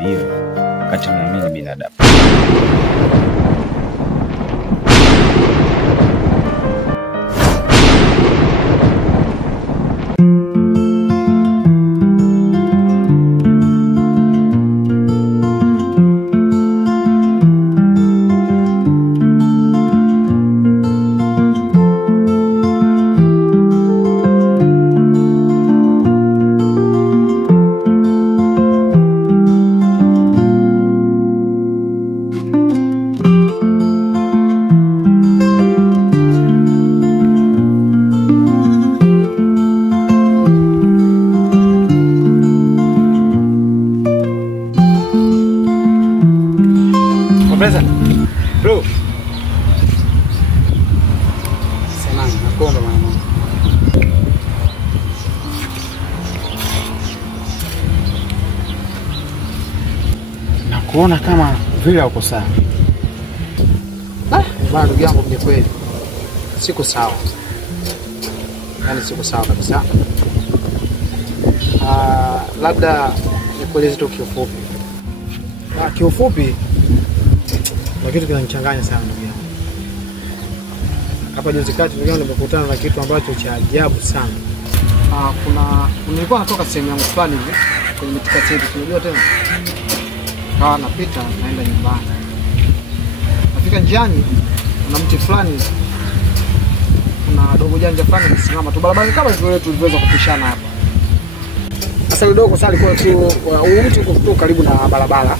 Hivyo wakati muamini binadamu. Bro. Sana nakuomba mama. Nakuona kama vile uko sawa. Bwana ndugu yangu ni kweli. Siko sawa. Yaani siko sawa kabisa. Labda nikueleze tu kiufupi. Kiufupi na kitu kinanichanganya sana ndugu yangu. Hapa juzi kati ndugu yangu nimekutana na kitu ambacho cha ajabu sana. Nilikuwa natoka sehemu yangu fulani hivi kwenye mitikati yetu, unajua tena. Napita naenda nyumbani. Nafika njiani kuna mti fulani. Kuna dogo janja fulani amesimama tu barabarani kama vile tuliweza kupishana hapa. Sasa yule dogo sasa alikuwa tu mtu uko karibu na barabara.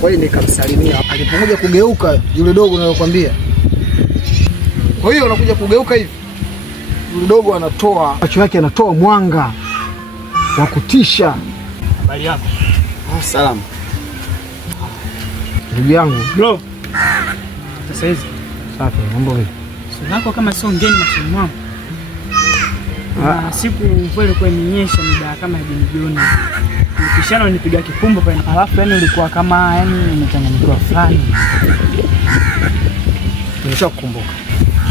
Kwa hiyo nikamsalimia. Alipokuja kugeuka yule dogo niliyokuambia. Kwa hiyo anakuja kugeuka hivi. Yule dogo anatoa macho yake, anatoa mwanga wa kutisha. Habari yako? Salamu. Ndugu yangu. Bro. Sasa hizi. Safi, mambo vipi? Sunako kama sio ngeni machoni mwangu. Siku vile kwa ninyesha mida kama jioni. Nikishana nipiga kikumbo pale. Alafu yani ulikuwa kama yani umechanganyikiwa fulani. Nimeshakukumbuka.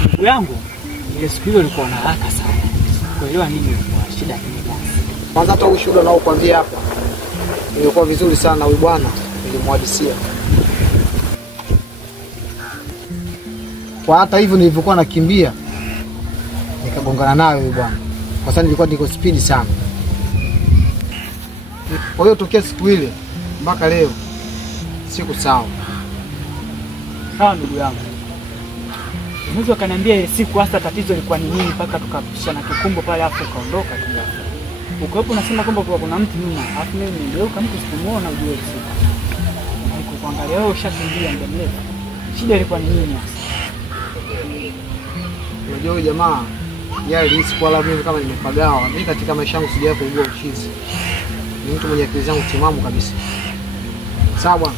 Ndugu yangu, ile siku ile ulikuwa na haraka sana. Kuelewa nini ilikuwa shida gani? Kwanza hata ushuhuda nao kuambia hapa. Ilikuwa vizuri sana huyu bwana, nilimhadisia. Kwa hata hivyo nilivyokuwa nakimbia nikagongana naye huyu bwana. Kwa sababu nilikuwa niko speed sana. Kwa hiyo tokea siku ile mpaka leo siku sawa. Sawa ndugu yangu. Mwanzo akaniambia siku hasa tatizo lilikuwa ni nini mpaka tukapishana kikumbo pale afu kaondoka tu. Uko hapo unasema kwamba kuna mtu nyuma. Alafu mimi nileuka mtu sikumuona ujue siku. Niko kuangalia wewe ushakimbia muda mrefu. Shida ilikuwa ni nini hasa? Unajua jamaa yeye alihisi kwa mimi kama nimepagawa. Mimi katika maisha yangu sijawahi kuugua uchizi. Ni mtu mwenye akili zangu timamu kabisa. Sawa bwana.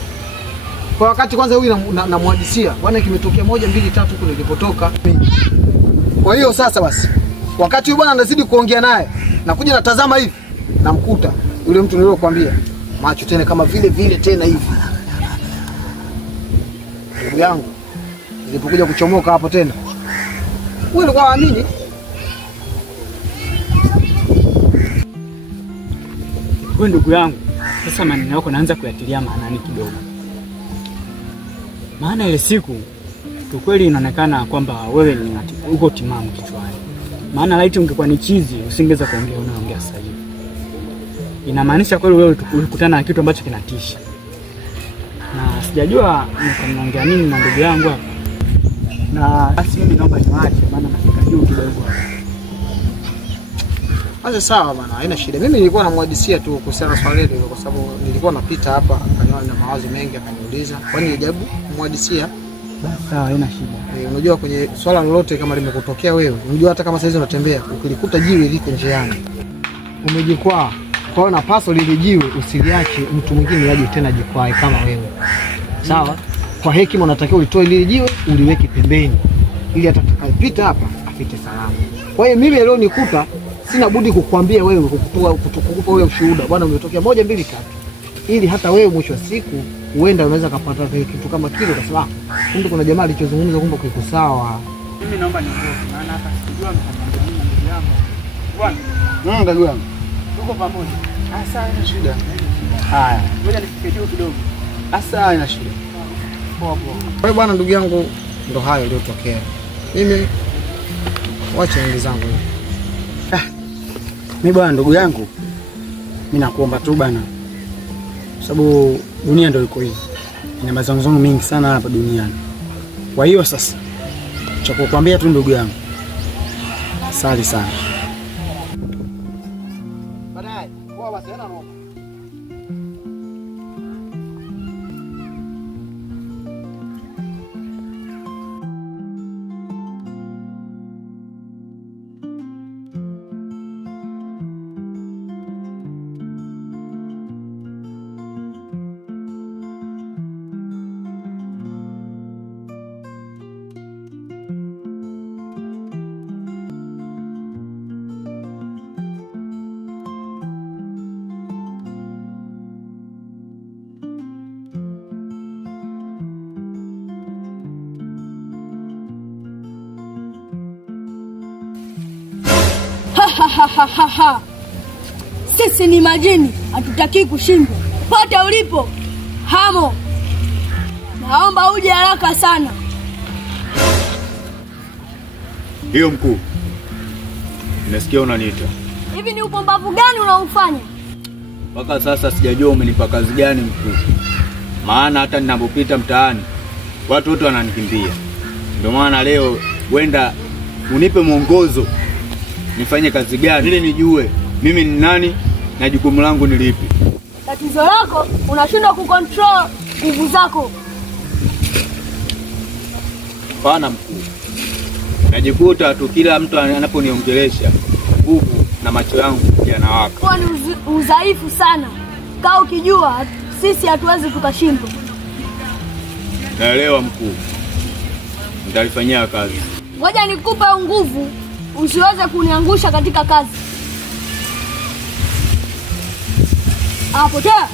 Kwa wakati kwanza huyu namhadisia, bwana kimetokea 1 2 3 huko nilipotoka. Kwa hiyo sasa basi, wakati huyu bwana anazidi kuongea naye, nakuja natazama hivi, namkuta yule mtu niliyokuambia, macho tena kama vile tena hivi. Ndugu yangu, nilipokuja kuchomoka hapo tena. Wewe ulikuwa waamini? Wewe ndugu yangu, sasa maneno yako naanza kuyatilia maanani kidogo. Maana ile siku kweli inaonekana kwamba wewe ni uko timamu kichwani. Maana laiti ungekuwa ni chizi usingeweza kuongea unaongea sasa hivi. Inamaanisha kweli wewe ulikutana na kitu ambacho kinatisha. Na sijajua nikaongea nini na ndugu yangu hapa. Na basi mimi naomba niache maana nafika juu kidogo. Sasa sawa bwana, haina shida. Mimi nilikuwa namhadisia tu kuhusiana swala hili kwa sababu nilikuwa napita hapa akaniona na mawazo mengi akaniuliza. Kwani nilijaribu kumhadisia? Basi sawa, haina shida. Unajua kwenye swala lolote kama limekutokea wewe, unajua hata kama saizi unatembea, ukilikuta jiwe liko njiani, umejikwaa. Kwa hiyo napaswa lile jiwe usiliache mtu mwingine aje tena jikwae kama wewe. Sawa? Kwa hekima unatakiwa ulitoe lile jiwe uliweke pembeni ili atakayepita hapa apite salama. Kwa hiyo mimi leo nikuta sina budi kukuambia wewe kukupa ule ushuhuda. Bwana umetokea 1 2 3. Ili hata wewe mwisho wa siku uenda unaweza kupata kitu kama kile kwa sababu kumbe kuna jamaa alichozungumza kumbe kiko sawa. Mimi naomba niondoke maana hapa sijua mtamwambia nini ndugu yangu. Bwana. Ndugu yangu. Tuko pamoja. Sasa ina shida. Haya, ngoja nifike juu kidogo. Asa ina shida. Poa poa. Kwa hiyo bwana, ndugu yangu, ndo hayo yaliyotokea. Mimi wacha ndugu zangu. Mimi bwana, ndugu yangu, mimi nakuomba tu bana, sababu dunia ndio iko hivi, ina mazungumzo mengi sana hapa duniani. Kwa hiyo sasa cha kukwambia tu ndugu yangu, sali sana. Baadaye poa basi, ana roho. Sisi ni majini, hatutaki kushindwa. Pote ulipo, Hamo, naomba uje haraka sana. Hiyo mkuu. Nimesikia unaniita. Hivi ni upumbavu gani unaofanya? Mpaka sasa sijajua umenipa kazi gani mkuu. Maana hata ninapopita mtaani watu wote wananikimbia. Ndio maana leo wenda unipe mwongozo nifanye kazi gani ili nijue mimi ni nani na jukumu langu ni lipi. Tatizo lako unashindwa kucontrol nguvu zako. Hapana mkuu. Najikuta tu kila mtu anaponiongelesha nguvu na macho yangu yanawaka. Kwa ni udhaifu sana. Kaa ukijua sisi hatuwezi tukashindwa. Naelewa mkuu. Nitalifanyia kazi. Ngoja nikupe nguvu usiweze kuniangusha katika kazi. Hapo tena.